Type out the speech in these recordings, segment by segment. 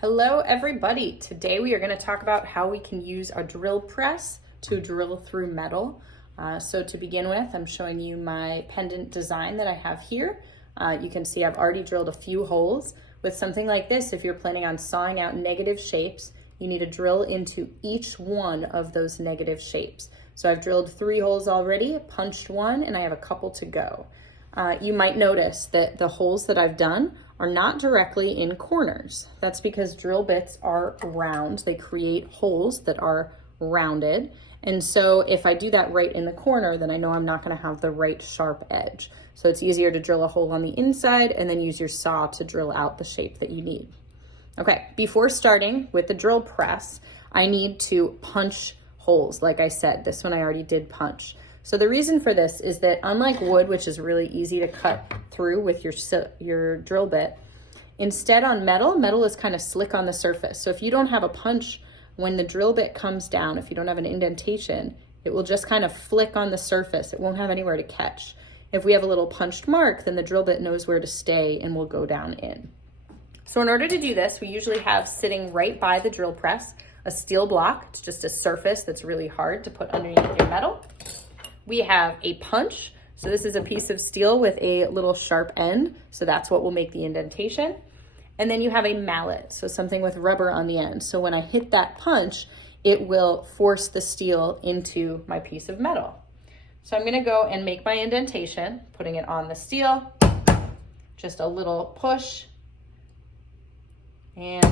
Hello everybody. Today we are going to talk about how we can use our drill press to drill through metal. So to begin with, I'm showing you my pendant design that I have here. You can see I've already drilled a few holes. With something like this, if you're planning on sawing out negative shapes, you need to drill into each one of those negative shapes. So I've drilled 3 holes already, punched 1, and I have a couple to go. You might notice that the holes that I've done are not directly in corners. That's because drill bits are round. They create holes that are rounded. And so if I do that right in the corner, then I know I'm not gonna have the right sharp edge. So it's easier to drill a hole on the inside and then use your saw to drill out the shape that you need. Okay, before starting with the drill press, I need to punch holes. Like I said, this one I already did punch. So the reason for this is that unlike wood, which is really easy to cut through with your drill bit, instead on metal is kind of slick on the surface. So if you don't have a punch when the drill bit comes down, if you don't have an indentation, it will just kind of flick on the surface. It won't have anywhere to catch. If we have a little punched mark, then the drill bit knows where to stay and will go down in. So in order to do this, we usually have sitting right by the drill press a steel block. It's just a surface that's really hard to put underneath your metal. We have a punch. So this is a piece of steel with a little sharp end. So that's what will make the indentation. And then you have a mallet. So something with rubber on the end. So when I hit that punch, it will force the steel into my piece of metal. So I'm gonna go and make my indentation, putting it on the steel, just a little push. And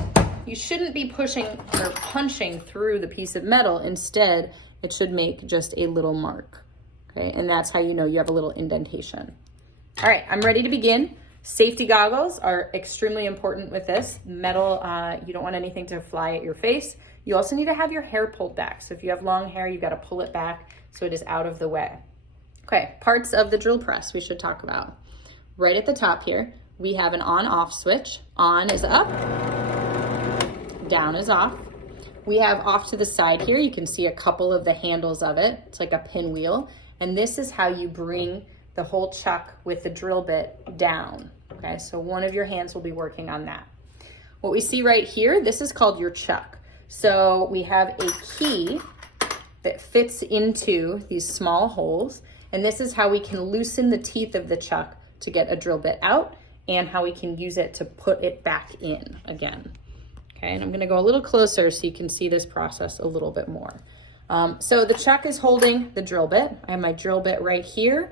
you shouldn't be pushing or punching through the piece of metal. Instead, it should make just a little mark. Okay, and that's how you know you have a little indentation. All right, I'm ready to begin. Safety goggles are extremely important with this. Metal, you don't want anything to fly at your face. You also need to have your hair pulled back. So if you have long hair, you've got to pull it back so it is out of the way. Okay, parts of the drill press we should talk about. Right at the top here, we have an on-off switch. On is up, down is off. We have off to the side here, you can see a couple of the handles of it. It's like a pinwheel. And this is how you bring the whole chuck with the drill bit down. Okay, so one of your hands will be working on that. What we see right here, this is called your chuck. So we have a key that fits into these small holes. And this is how we can loosen the teeth of the chuck to get a drill bit out and how we can use it to put it back in again. Okay, and I'm gonna go a little closer so you can see this process a little bit more. So the chuck is holding the drill bit. I have my drill bit right here.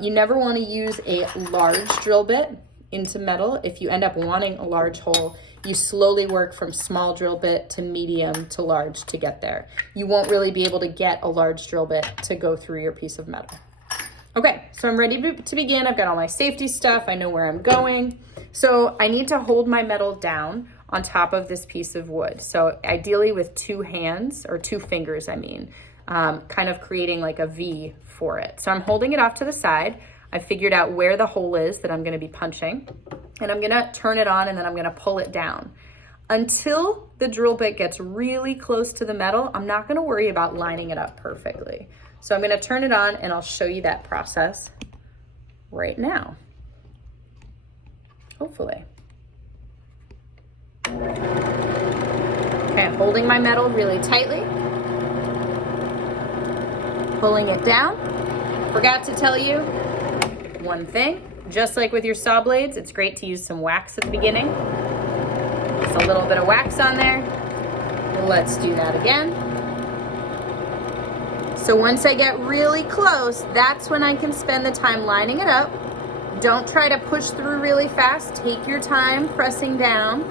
You never want to use a large drill bit into metal. If you end up wanting a large hole, you slowly work from small drill bit to medium to large to get there. You won't really be able to get a large drill bit to go through your piece of metal. Okay, so I'm ready to begin. I've got all my safety stuff. I know where I'm going. So I need to hold my metal down on top of this piece of wood. So ideally with 2 hands, or 2 fingers, I mean, kind of creating like a V for it. So I'm holding it off to the side. I figured out where the hole is that I'm gonna be punching, and I'm gonna turn it on and then I'm gonna pull it down. Until the drill bit gets really close to the metal, I'm not gonna worry about lining it up perfectly. So I'm gonna turn it on and I'll show you that process right now, hopefully. Okay, I'm holding my metal really tightly, pulling it down. Forgot to tell you one thing, just like with your saw blades, it's great to use some wax at the beginning. Just a little bit of wax on there. Let's do that again. So once I get really close, that's when I can spend the time lining it up. Don't try to push through really fast. Take your time pressing down.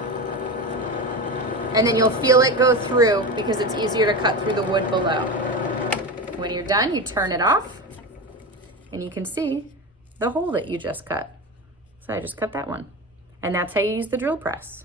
And then you'll feel it go through because it's easier to cut through the wood below. When you're done, you turn it off and you can see the hole that you just cut. So I just cut that one. And that's how you use the drill press.